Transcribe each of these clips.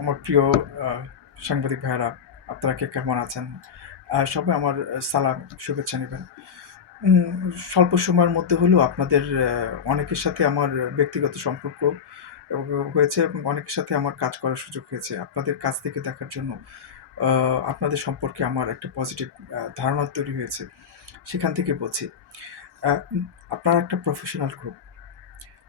আমার প্রিয় আ সাংবাদিক ভাইয়েরা, আপনারা কে কেমন আছেন? সবাই আমার সালাম, শুভেচ্ছা নিবেন। উম স্বল্প সময়ের মধ্যে হলেও আপনাদের অনেকের সাথে আমার ব্যক্তিগত সম্পর্ক ও হয়েছে এবং অনেকের সাথে আমার কাজ করার সুযোগ হয়েছে। আপনাদের কাছ থেকে দেখার জন্য আ আপনাদের সম্পর্কে আমার একটা পজিটিভ ধারণা তৈরি হয়েছে। সেখান থেকে বলছি। আ উম আপনারা একটা প্রফেশনাল গ্রুপ।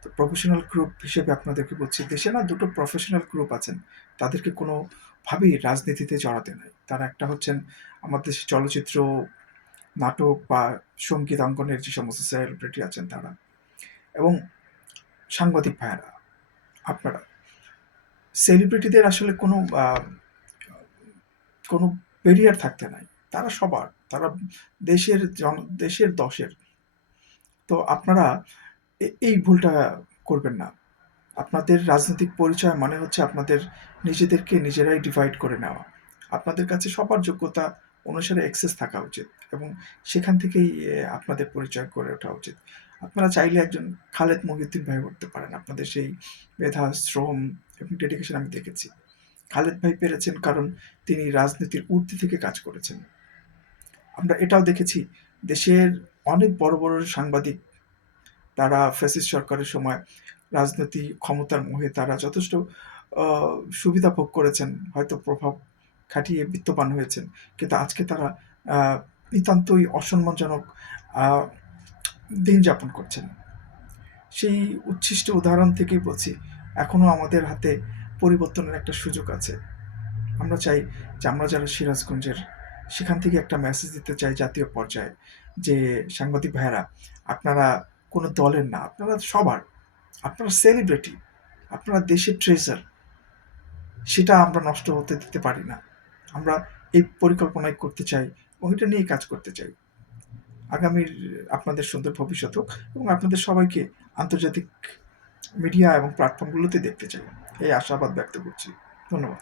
তো প্রফেশনাল গ্রুপ হিসেবে আপনাদেরকে বলছি, দেশে না ২ টো প্রফেশনাল গ্রুপ আছেন। তাদেরকে কোনোভাবেই রাজনীতিতে জড়াতে নাই। তারা একটা হচ্ছেন আমাদের দেশে চলচ্চিত্র, নাটক বা সঙ্গীতাঙ্গনের যে সমস্ত সেলিব্রিটি আছেন তারা এবং সাংবাদিক ভাইয়েরা, আপনারা। সেলিব্রিটিদের আসলে কোনো ব্যারিয়ার থাকতে নাই। তারা সবার। তারা দেশের দেশের দশের। তো আপনারা এই ভুলটা করবেন না। আপনাদের রাজনৈতিক পরিচয় মানে হচ্ছে আপনাদের নিজেদেরকে নিজেরাই ডিভাইড করে নেওয়া। আপনাদের কাছে সবার যোগ্যতা অনুসারে অ্যাক্সেস থাকা উচিত এবং সেখান থেকেই আপনাদের পরিচয় গড়ে ওঠা উচিত। আপনারা চাইলে একজন খালেদ মহিউদ্দিন ভাই হতে পারেন। আপনাদের সেই মেধা, শ্রম এবং ডেডিকেশন আমি দেখেছি। খালেদ ভাই পেরেছেন কারণ তিনি রাজনীতির ঊর্ধ্বে থেকে কাজ করেছেন। আমরা এটাও দেখেছি দেশের অনেক বড়, বড় সাংবাদিক তারা ফ্যাসিস্ট সরকারের সময় রাজনৈতিক ক্ষমতার মোহে তারা যথেষ্ট আ সুবিধা ভোগ করেছেন, হয়তো প্রভাব খাটিয়ে বিত্তবান হয়েছেন। কিন্তু আজকে তারা আ নিতান্তই অসম্মানজনক আ দিন যাপন করছেন। সেই উচ্ছিষ্ট উদাহরণ থেকেই বলছি, এখনো আমাদের হাতে পরিবর্তনের একটা সুযোগ আছে। আমরা চাই যে আমরা যারা সিরাজগঞ্জের, সেখান থেকে একটা মেসেজ দিতে চাই জাতীয় পর্যায়ে যে, সাংবাদিক ভাইয়েরা, আপনারা কোনো দলের না, আপনারা সবার। আপনারা সেলিব্রিটি, আপনারা দেশের ট্রেজার। সেটা আমরা নষ্ট হতে দিতে পারি না। আমরা এই পরিকল্পনাই করতে চাই এবং এটা নিয়েই কাজ করতে চাই। আগামীর আপনাদের সুন্দর ভবিষ্যৎ হোক এবং আপনাদের সবাইকে আন্তর্জাতিক মিডিয়া এবং প্ল্যাটফর্মগুলোতে দেখতে চাই। এই আশাবাদ ব্যক্ত করছি। ধন্যবাদ।